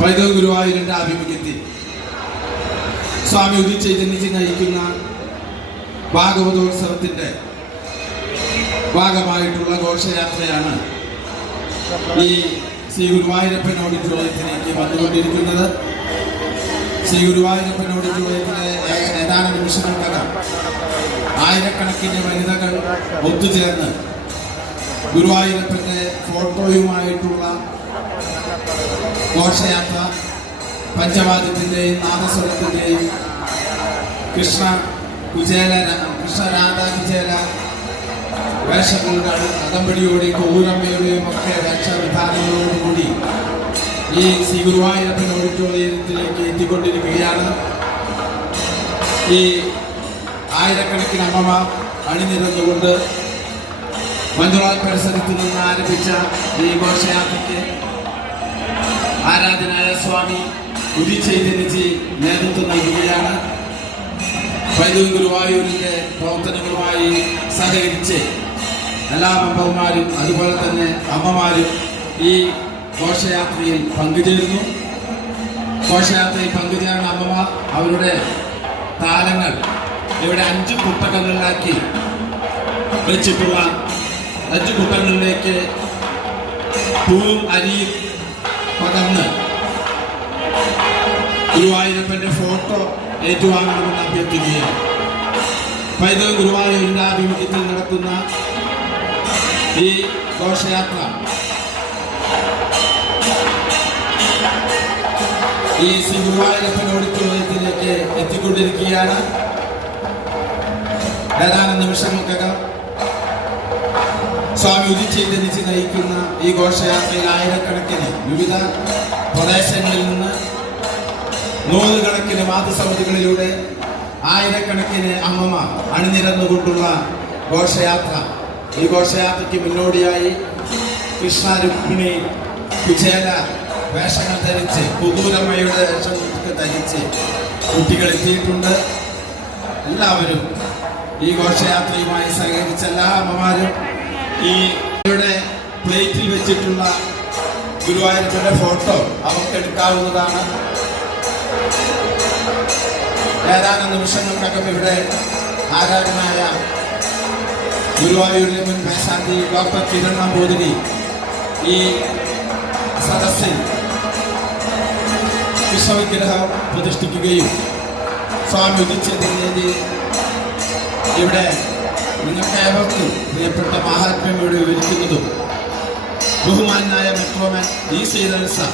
പൈതൃക ഗുരുവായൂരിന്റെ ആഭിമുഖ്യത്തിൽ സ്വാമി ഉദിച്ചൈതന്യജി നയിക്കുന്ന ഭാഗവതോത്സവത്തിന്റെ ഭാഗമായിട്ടുള്ള ഘോഷയാത്രയാണ് ഈ ശ്രീ ഗുരുവായൂരപ്പൻ ഓഡിറ്റോറിയത്തിലേക്ക് വന്നുകൊണ്ടിരിക്കുന്നത്. ശ്രീ ഗുരുവായൂരപ്പൻ ഓഡിറ്റോറിയത്തിലെ ഏതാനും നിമിഷങ്ങൾക്കകം ആയിരക്കണക്കിന് വനിതകൾ ഒത്തുചേർന്ന് ഗുരുവായൂരപ്പന്റെ ഫോട്ടോയുമായിട്ടുള്ള ഘോഷയാത്ര പഞ്ചവാദ്യത്തിന്റെയും നാദസ്വരത്തിന്റെയും കൃഷ്ണ രാധ കുചേല വേഷങ്ങളുടെ അകമ്പടിയോടെയും കോരമ്മയുടെയും ഒക്കെ വേഷവിധാനങ്ങളോടുകൂടി ഈ ശ്രീ ഗുരുവായൂരപ്പൻ ഓഡിറ്റോറിയത്തിലേക്ക് എത്തിക്കൊണ്ടിരിക്കുകയാണ്. ഈ ആയിരക്കണക്കിന് അമ്മമാർ അണിനിരന്നുകൊണ്ട് മഞ്ജുളാൽ പരിസരത്ത് നിന്ന് ആരംഭിച്ച ഈ ഘോഷയാത്രയ്ക്ക് ആരാധനായ സ്വാമി ഉദിച്ചൈതന്യജി നേതൃത്വം നൽകുകയാണ്. പൈതൃക ഗുരുവായൂരിന്റെ പ്രവർത്തനങ്ങളുമായി സഹകരിച്ച് എല്ലാ മെമ്പർമാരും അതുപോലെ തന്നെ അമ്മമാരും ഈ ഘോഷയാത്രയിൽ പങ്കുചേരുന്നു. ഘോഷയാത്രയിൽ പങ്കുചേർന്ന അമ്മമാർ അവരുടെ താലങ്ങൾ ഇവിടെ 5 കുട്ടകളിലാക്കി വെച്ചിട്ടുള്ള 5 കുട്ടകളിലേക്ക് പൂവും അരിയും പകർന്ന് ഗുരുവായൂരപ്പന്റെ ഫോട്ടോ ഏറ്റുവാങ്ങണമെന്ന് അഭ്യർത്ഥിക്കുകയാണ്. പൈതൃക ഗുരുവായൂരിന്റെ ആഭിമുഖ്യത്തിൽ നടക്കുന്ന ഈ ഘോഷയാത്ര ഈ ശ്രീ ഗുരുവായൂരപ്പൻ ഓഡിറ്റോറിയത്തിലേക്ക് എത്തിക്കൊണ്ടിരിക്കുകയാണ്. ഏതാനും നിമിഷങ്ങൾക്കകം സ്വാമി ഉദിച്ചൈതന്യജി നയിക്കുന്ന ഈ ഘോഷയാത്രയിൽ ആയിരക്കണക്കിന് വിവിധ പ്രദേശങ്ങളിൽ നിന്ന് നൂറുകണക്കിന് മാതൃസമിതികളിലൂടെ ആയിരക്കണക്കിന് അമ്മമാർ അണിനിരന്നുകൊണ്ടുള്ള ഘോഷയാത്ര. ഈ ഘോഷയാത്രയ്ക്ക് മുന്നോടിയായി കൃഷ്ണ രുക്മിണി കുചേല വേഷങ്ങൾ ധരിച്ച് കുതൂരമ്മയുടെ വേഷങ്ങൾ ധരിച്ച് കുട്ടികൾ എത്തിയിട്ടുണ്ട്. എല്ലാവരും ഈ ഘോഷയാത്രയുമായി സഹകരിച്ച എല്ലാ അമ്മമാരും ഈ പ്ലേറ്റിൽ വെച്ചിട്ടുള്ള ഗുരുവായൂരപ്പന്റെ ഫോട്ടോ അവർക്ക് എടുക്കാവുന്നതാണ്. ഏതാനും നിമിഷങ്ങൾക്കകം ഇവിടെ ആരാധനായ ഗുരുവായൂരിലെ മുൻ മേശാന്തി ഡോക്ടർ കിരൺ നമ്പൂതിരി ഈ സദസ്സിൽ വിശ്വവിഗ്രഹം പ്രതിഷ്ഠിക്കുകയും സ്വാമി ഉദിച്ചൈതന്യജി ഇവിടെ നിങ്ങൾക്ക് ഏവർക്കും പ്രിയപ്പെട്ട മഹാത്മ്യം ഇവിടെ വിവരിക്കുന്നതും ബഹുമാനായ മെട്രോമാൻ ഈ ശ്രീധരൻ സാർ